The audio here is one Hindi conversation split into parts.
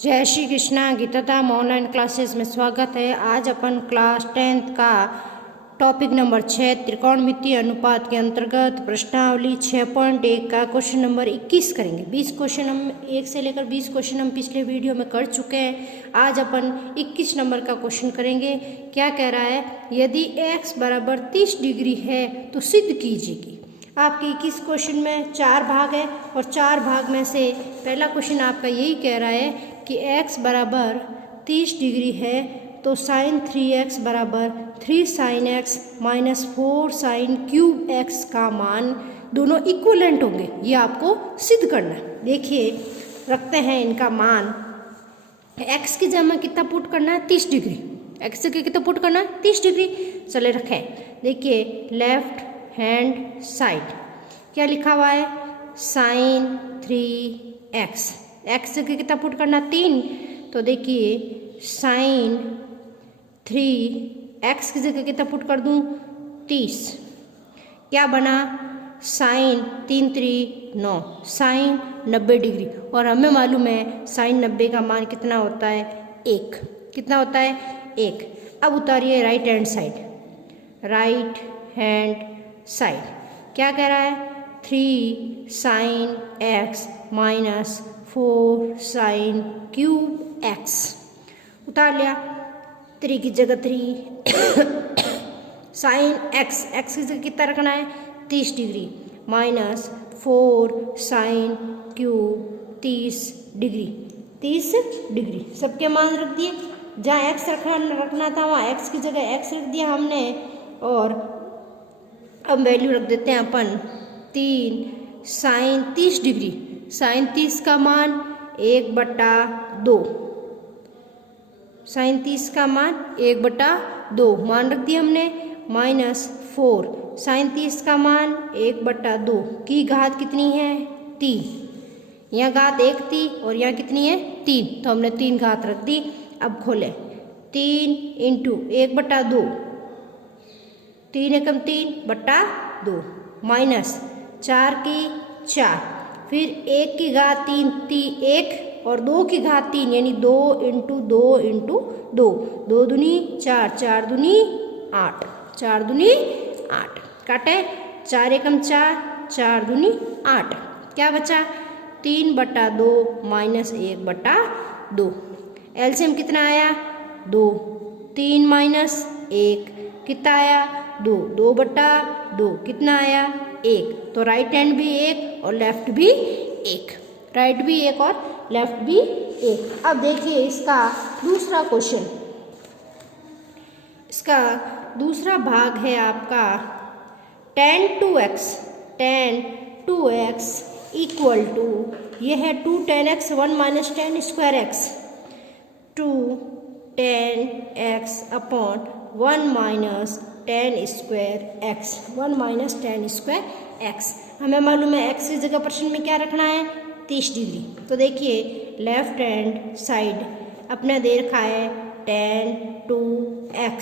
जय श्री कृष्णा। गीताधाम ऑनलाइन क्लासेस में स्वागत है। आज अपन क्लास 10th का टॉपिक नंबर 6 त्रिकोणमितीय अनुपात के अंतर्गत प्रश्नावली 6.1 का क्वेश्चन नंबर 21 करेंगे। 20 क्वेश्चन हम 1 से लेकर 20 क्वेश्चन हम पिछले वीडियो में कर चुके हैं। आज अपन 21 नंबर का क्वेश्चन करेंगे। क्या कह रहा है, यदि x बराबर 30 डिग्री है तो सिद्ध कीजिए। आपके 21 क्वेश्चन में 4 भाग है और 4 भाग में से पहला क्वेश्चन आपका यही कह रहा है कि x बराबर 30 डिग्री है तो साइन 3x बराबर 3 sine x minus 4 sine cube x का मान दोनों इक्वलेंट होंगे। ये आपको सिद्ध करना है। देखिए, रखते हैं इनका मान। x की जगह कितना पुट करना है, 30 डिग्री। x की कितना पुट करना है, 30 डिग्री। चले रखें। देखिए, लेफ्ट हैंड साइड क्या लिखा हुआ है, साइन 3x। x की कितना पुट करना, 3। तो देखिए, साइन 3x की जगह कितना पुट कर दूं, 30। क्या बना, साइन 3 3 9, साइन 90 डिग्री। और हमें मालूम है साइन 90 का मान कितना होता है, 1। कितना होता है, 1। अब उतारिए right hand side. Right hand side क्या कह रहा है, 3 sine x minus 4 sine cube x। उतार लिया, 3 की जगह 3 साइन x की जगह कितना रखना है, 30 degree minus 4 sine cube 30 degree. 30 degree सबके मान रख दिए। जहाँ x रखना था वहाँ x की जगह x रख दिया हमने। और अब वैल्यू रख देते हैं अपन 3 साइन 30 डिग्री। साइन 30 का मान 1/2। साइन 30 का मान 1/2 मान रख दिया हमने। माइनस 4 साइन 30 का मान 1/2 की घात कितनी है, 3। यहाँ घात 1 थी और यहाँ कितनी है, 3। तो हमने 3 घात रख दी। अब खोले, 3 इंटू 1/2, 3 एकम 3/2 माइनस 4 की 4, फिर 1 की घात 3 1 और 2 की घात 3 यानी 2 इंटू 2 इंटू 2, 2 दूनी 4, 4 दूनी 8, 4 दूनी 8। काटे, 4 एकम 4, 4 दूनी 8। क्या बचा, 3/2 माइनस 1/2। एलसीएम कितना आया, 2। 3 माइनस 1 कितना आया, 2। 2/2 कितना आया, 1। तो राइट हैंड भी 1 और लेफ्ट भी 1। राइट भी 1 और लेफ्ट भी 1। अब देखिए इसका दूसरा क्वेश्चन। इसका दूसरा भाग है आपका tan 2x। tan 2x equal to, ये है 2 tan x 1 minus tan square x। 2 tan x upon 1 minus tan square x। 1 minus tan square x। हमें मालूम है x की जगह प्रश्न में क्या रखना है, 30 डिग्री। तो देखिए, लेफ्ट हैंड साइड अपने दे रखा है tan 2x।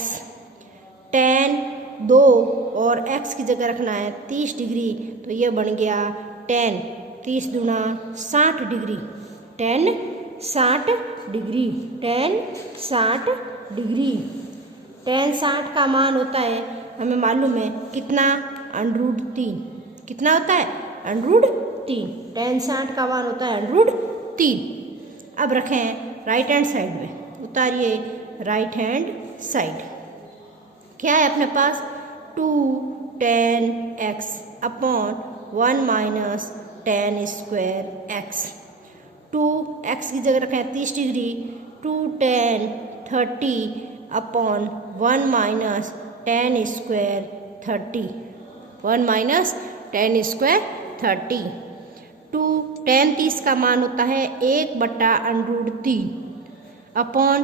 tan 2 और x की जगह रखना है 30 डिग्री। तो ये बन गया tan 30 दूना 60 degree. tan 60 degree. tan 60 degree. tan 60 का मान होता है, हमें मालूम है कितना, √3। कितना होता है, √3। tan 60 का मान होता है √3। अब रखें राइट हैंड साइड में। उतारिए राइट हैंड साइड। क्या है अपने पास, 2 tan x upon 1 minus tan square x। 2x की जगह रखें 30 degree. 2 tan 30 upon 1 minus tan square 30। 1 minus tan square 30। 2 tan 30 का मान होता है 1/√3 अपॉन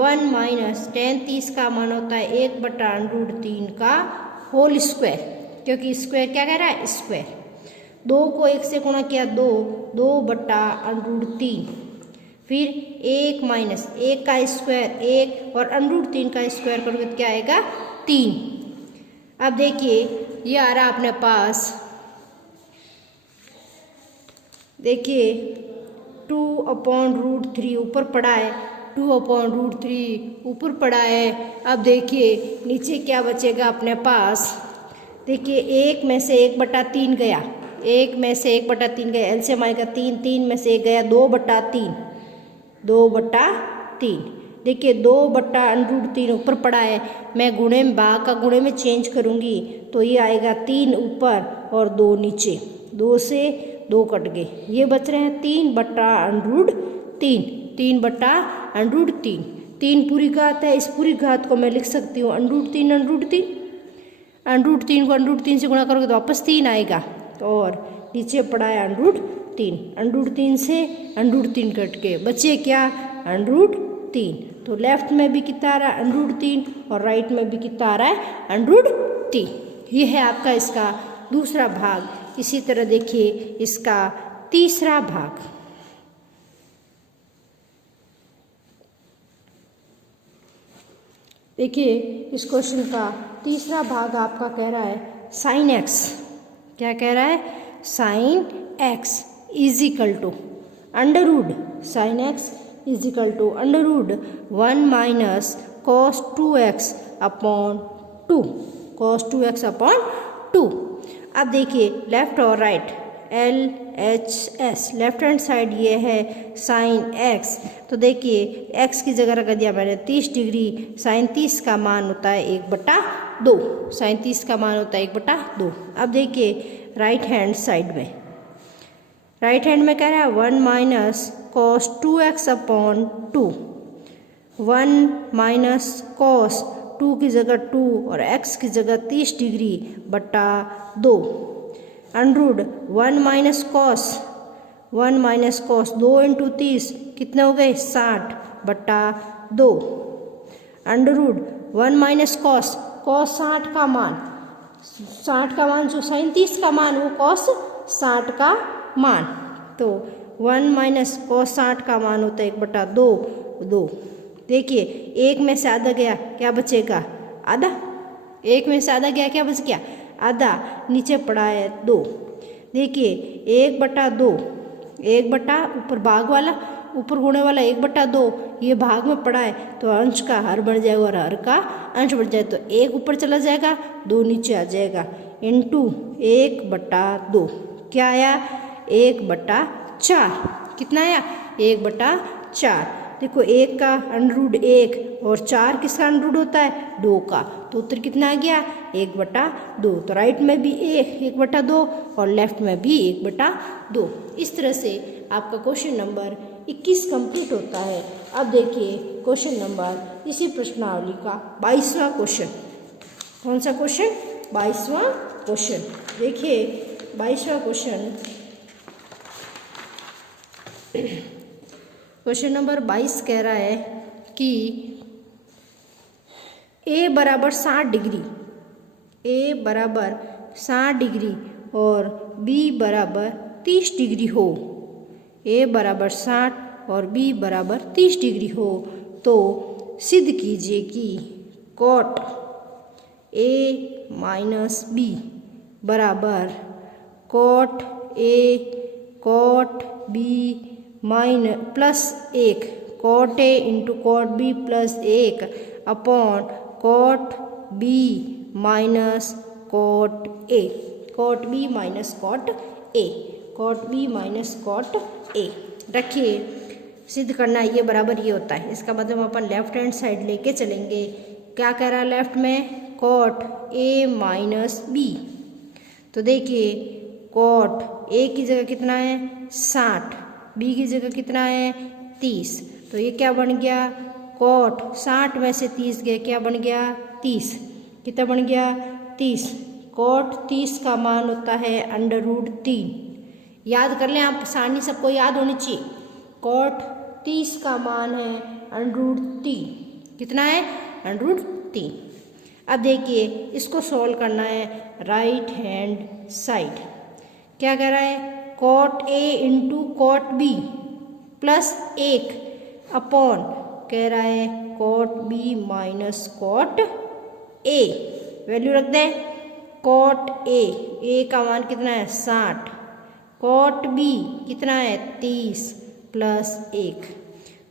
1 माइनस tan 30 का मान होता है 1/√3 का होल स्क्वायर। क्योंकि स्क्वायर क्या कह रहा है, स्क्वायर। 2 को 1 से गुणा किया 2, 2/√3। फिर 1 माइनस 1 का स्क्वायर 1 और √3 का स्क्वायर करोगे तो क्या आएगा, 3। अब देखिए, ये आ रहा अपने पास, देखिए 2/√3 ऊपर पड़ा है, 2/√3 ऊपर पड़ा है। अब देखिए नीचे क्या बचेगा अपने पास। देखिए 1 में से 1/3 गया, 1 में से 1/3 गया, एलसीएम आएगा 3, 3 में से 1 गया 2/3, 2/3। देखिए 2/√3 ऊपर पड़ा है, मैं गुणे में भाग का गुणे में चेंज करूँगी तो ये आएगा 3 ऊपर और 2 नीचे, 2 से 2 कट गए, ये बच रहे हैं 3/√3, 3/√3। 3 पूरी घात है, इस पूरी घात को मैं लिख सकती हूँ √3, √3, √3 को √3 से गुणा करोगे तो वापस 3 आएगा और नीचे पड़ा है √3, √3 से √3 कट के बचे क्या √3। तो लेफ्ट में भी कितना आ रहा है √3 और राइट में भी कितना आ रहा है √3। ये है आपका इसका दूसरा भाग। इसी तरह देखिए इसका तीसरा भाग। देखिए इस क्वेश्चन का तीसरा भाग आपका कह रहा है साइन एक्स। क्या कह रहा है? Sine x is equal to under root, sine x is equal to under root 1 minus cos 2x upon 2, cos 2x upon 2। अब देखिए लेफ्ट और right LHS, left hand side ये है साइन x। तो देखिए x की जगह रख दिया मैंने 30 डिग्री, साइन 30 का मान होता है 1/2, साइन 30 का मान होता है 1/2। अब देखिए राइट हैंड साइड में, राइट हैंड में कह रहा है 1 minus cos 2x upon 2, 1 minus cos 2 की जगह 2 और x की जगह 30 डिग्री बटा 2, underroot 1 minus cos, 1 minus cos 2 into 30 कितने हो गए 60/2, अंडरूड 1 माइनस कॉस, कॉस 60 का मान, 60 का मान जो साइन 30 का मान वो कॉस 60 का मान। तो 1 माइनस कॉस 60 का मान होता है 1/2, 2। देखिए 1 में से आधा गया क्या बचेगा आधा, 1 में से आधा गया क्या बच गया आधा, नीचे पड़ा है 2। देखिए 1/2, 1 ऊपर भाग वाला ऊपर गुणे वाला 1/2 ये भाग में पड़ा है तो अंश का हर बढ़ जाएगा और हर का अंश बढ़ जाए तो 1 ऊपर चला जाएगा 2 नीचे आ जाएगा इंटू 1/2 क्या आया 1/4, कितना आया 1/4। देखो 1 का अंडररूट 1 और 4 किसका अंडररूट होता है 2 का, तो उत्तर कितना आ गया 1/2। तो राइट में भी 1/2 और लेफ्ट में भी 1/2। इस तरह से आपका क्वेश्चन नंबर 21 कंप्लीट होता है। अब देखिए क्वेश्चन नंबर इसी प्रश्नावली का 22वां क्वेश्चन। कौन सा क्वेश्चन 22वां क्वेश्चन। देखिए 22वां क्वेश्चन, क्वेश्चन नंबर 22 कह रहा है कि a बराबर 60 डिग्री, a बराबर 60 डिग्री और b बराबर 30 डिग्री हो, a बराबर 60 और b बराबर 30 डिग्री हो तो सिद्ध कीजिए कि कॉट a माइनस b बराबर cot a cot b +1, cot a into cot b +1 upon cot b minus cot a, cot b minus cot a, cot b minus cot a। रखिए सिद्ध करना ये बराबर ये होता है, इसका मतलब अपन लेफ्ट हैंड साइड लेके चलेंगे। क्या कह रहा है लेफ्ट में कॉट a माइनस b, तो देखिए कॉट a की जगह कितना है 60, b की जगह कितना है 30, तो ये क्या बन गया कॉट 60 में से 30 गए क्या बन गया 30, कितना बन गया 30। कॉट 30 का मान होता है √3, याद कर लें आप, सारणी सबको याद होनी चाहिए। कॉट 30 का मान है √3, कितना है √3। अब देखिए इसको सॉल्व करना है राइट हैंड साइड। क्या कह रहा है cot a into cot b +1 upon कह रहा है cot b minus cot a, value रख दें कॉट a का मान कितना है 60, कॉट b कितना है 30 plus 1।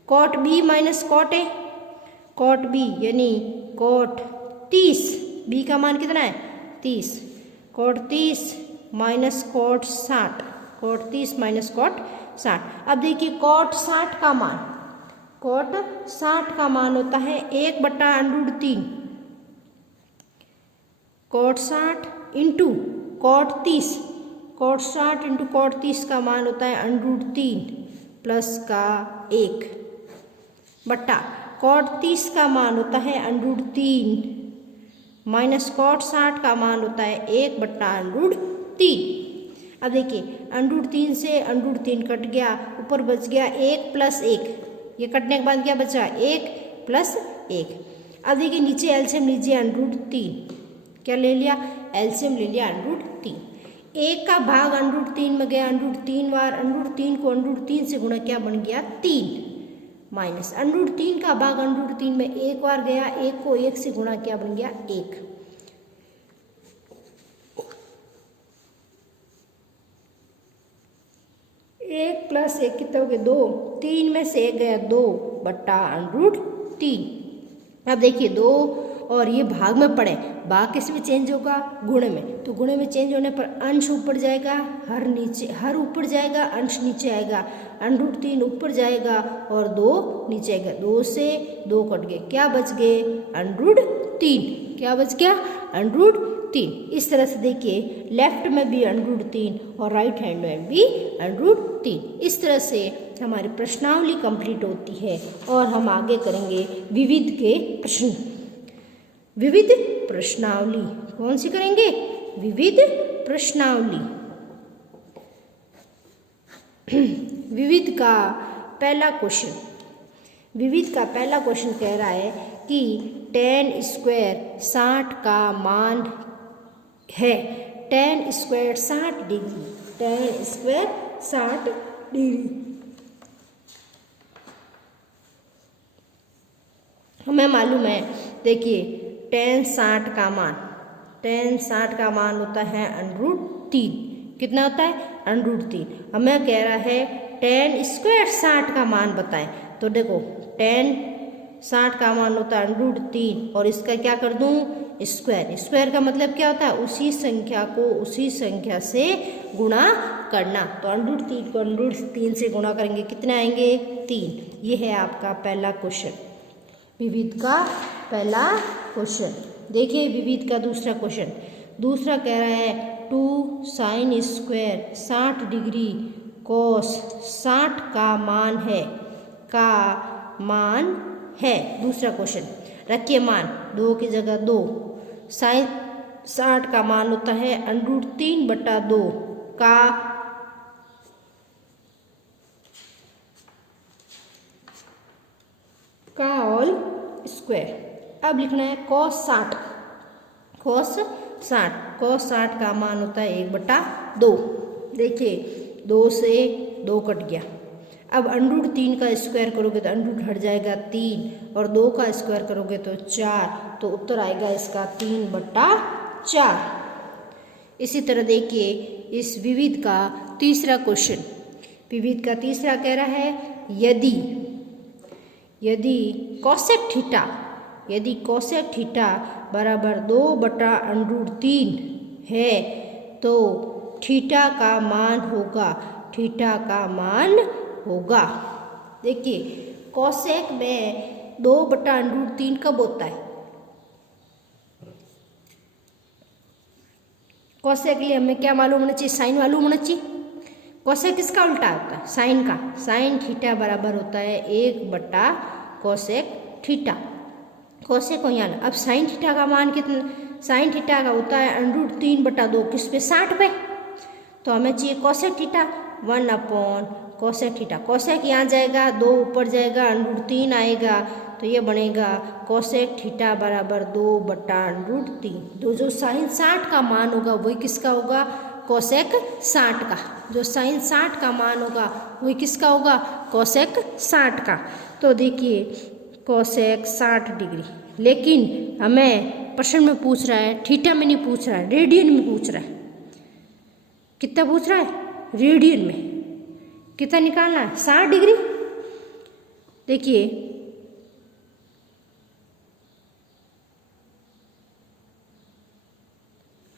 Cot B minus cot A, cot B यानी कॉट 30, बी का मान कितना है 30, cot 30 minus cot 60, cot 30 minus cot 60। अब देखिए कॉट 60 का मान, कॉट 60 का मान होता है 1/√3, cot 60 into cot 30, cot 60 into cot 30 का मान होता है √3 प्लस का 1 बट्टा कॉट 30 का मान होता है √3 माइनस कॉट 60 का मान होता है 1/√3। अब देखिए √3 से √3 कट गया, ऊपर बच गया 1 प्लस 1, ये कटने के बाद क्या बचा 1 प्लस 1। अब देखिए नीचे एलसीएम लीजिए √3, क्या ले लिया एलसीएम ले लिया √3। 1 का भाग √3 में गया, √3 बार √3 को √3 से गुणा क्या बन गया 3, माइनस √3 का भाग √3 में 1 बार गया, 1 को 1 से गुणा क्या बन गया 1। 1 प्लस 1 कितना हो गया 2, 3 में से 1 गया 2/√3। अब देखिए 2 और ये भाग में पड़े, भाग किस में चेंज होगा गुणे में, तो गुणे में चेंज होने पर अंश ऊपर जाएगा, हर ऊपर जाएगा, अंश नीचे आएगा, √3 ऊपर जाएगा और 2 नीचे आएगा, 2 से 2 कट गए, क्या बच गए √3, क्या बच गया √3। इस तरह से देखिए लेफ्ट में भी √3 और राइट हैंड में भी √3। इस तरह से हमारी प्रश्नावली कंप्लीट होती है और हम आगे करेंगे विविध के प्रश्न। विविध प्रश्नावली कौन सी करेंगे विविध प्रश्नावली। विविध का पहला क्वेश्चन, विविध का पहला क्वेश्चन कह रहा है कि tan स्क्वायर 60 का मान है, tan square 60 degree, tan square 60 degree. हमें मालूम है देखिए tan 60 का मान, tan 60 का मान होता है √3, कितना होता है √3। हमें कह रहा है tan स्क्वायर 60 का मान बताएं, तो देखो tan 60 का मान होता है √3 और इसका क्या कर दूं स्क्वायर, स्क्वायर का मतलब क्या होता है उसी संख्या को उसी संख्या से गुणा करना, तो √3 को √3 से गुणा करेंगे कितने आएंगे 3। ये है आपका पहला क्वेश्चन, विविध का पहला क्वेश्चन। देखिए विविध का दूसरा क्वेश्चन, दूसरा कह रहा है 2 sin स्क्वायर 60 डिग्री cos 60 का मान है, दूसरा क्वेश्चन। रखिए मान 2 की जगह 2, sin 60 का मान होता है √3/2 का होल स्क्वायर। अब लिखना है cos 60, cos 60 का मान होता है 1/2। देखिए 2 से 2 कट गया, अब √3 का स्क्वायर करोगे तो √ हट जाएगा 3 और 2 का स्क्वायर करोगे तो 4, तो उत्तर आएगा इसका 3/4। इसी तरह देखिए इस विविध का तीसरा क्वेश्चन, विविध का तीसरा कह रहा है यदि कोसेक थीटा बराबर 2/√3 है तो थीटा का मान होगा, देखिए कोसेक में 2/√3 कब होता है, कोसेक के लिए हमें क्या मालूम होना चाहिए साइन मालूम होना चाहिए। कोसेक किसका उल्टा होता है साइन का, साइन थीटा बराबर होता है 1/कोसेक थीटा, कोसेक को यहाँ। अब साइन थीटा का मान कितना, साइन थीटा का होता है √3/2 किस पे 60 पे, तो हमें चाहिए कोसेक थीटा 1/कोसेक थीटा। कोसेक यहाँ जाएगा 2 ऊपर जाएगा √3 आएगा, तो ये बनेगा कोसेक थीटा बराबर 2/√3। जो साइन 60 का मान होगा वही किसका होगा कोसेक 60 का, जो साइन 60 का मान होगा वही किसका होगा कोसेक 60 का। तो देखिए कोसेक 60 डिग्री, लेकिन हमें प्रश्न में पूछ रहा है थीटा में नहीं पूछ रहा है, रेडियन में पूछ रहा है। कितना पूछ रहा है रेडियन में, कितना निकालना है? 60 डिग्री। देखिए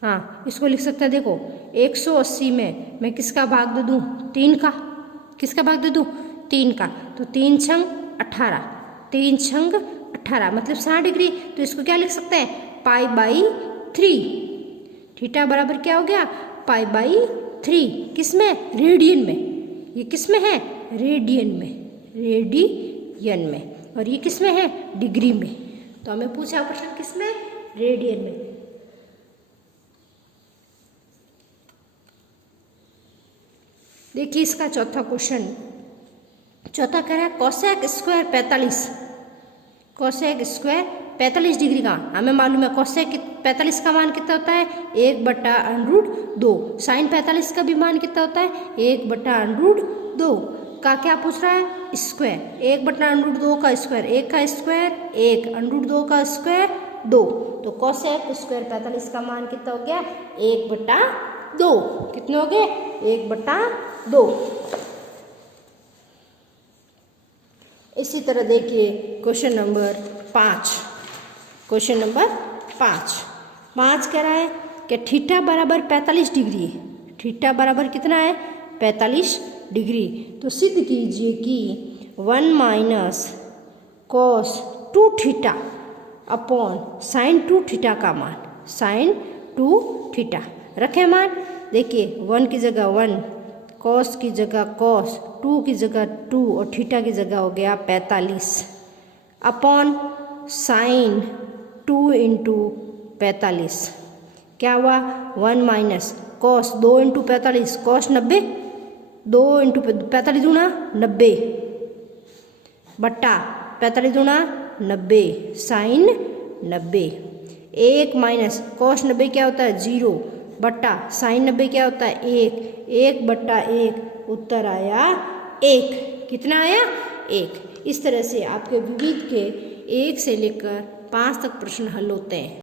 हाँ, इसको लिख सकता है। देखो 180 में मैं किसका भाग दे दूँ? 3 का। किसका भाग दे दूँ? 3 का। तो 3 छंग 18, 3 छंग 18 मतलब 60 डिग्री। तो इसको क्या लिख सकते हैं? Pi by 3। थीटा बराबर क्या हो गया? Pi by 3। किस में? रेडियन में। ये किस में है? रेडियन में, रेडियन में। और ये किस में है? डिग्री में। तो हमें पूछा प्रश्न किस में? रेडियन में। देखिए इसका चौथा क्वेश्चन। चौथा कह रहा है cosec square 45। Cosec square 45 degree का हमें मालूम है। कोसेक 45 का मान कितना होता है? 1/√2। साइन 45 का भी मान कितना होता है? 1/√2 का क्या पूछ रहा है? स्क्वायर। 1/√2 का स्क्वायर, 1 का स्क्वायर 1, √2 का स्क्वायर 2। तो कोसेक स्क्वायर 45 का मान कितना हो गया? 1/2। कितने हो गए? 1/2। इसी तरह देखिए क्वेश्चन नंबर 5। क्वेश्चन नंबर 5 कह रहा है कि थीटा बराबर 45 डिग्री है। थीटा बराबर कितना है? 45 डिग्री। तो सिद्ध कीजिए कि 1 minus cos 2 theta upon sine 2 theta का मान, साइन 2 थीटा रखे मान। देखिए 1 की जगह 1, कॉस की जगह कॉस, 2 की जगह 2 और थीटा की जगह हो गया 45 अपॉन साइन 2 इंटू 45। क्या हुआ? 1 minus cos 2 into 45, cos 90, 2 into 45 दूना 90 बट्टा 45 दूना 90 साइन 90। 1 माइनस कॉस 90 क्या होता है? 0 बट्टा साइन 90 क्या होता है? 1, 1/1। उत्तर आया 1। कितना आया? 1। इस तरह से आपके विविध के 1 से लेकर 5 तक प्रश्न हल होते हैं।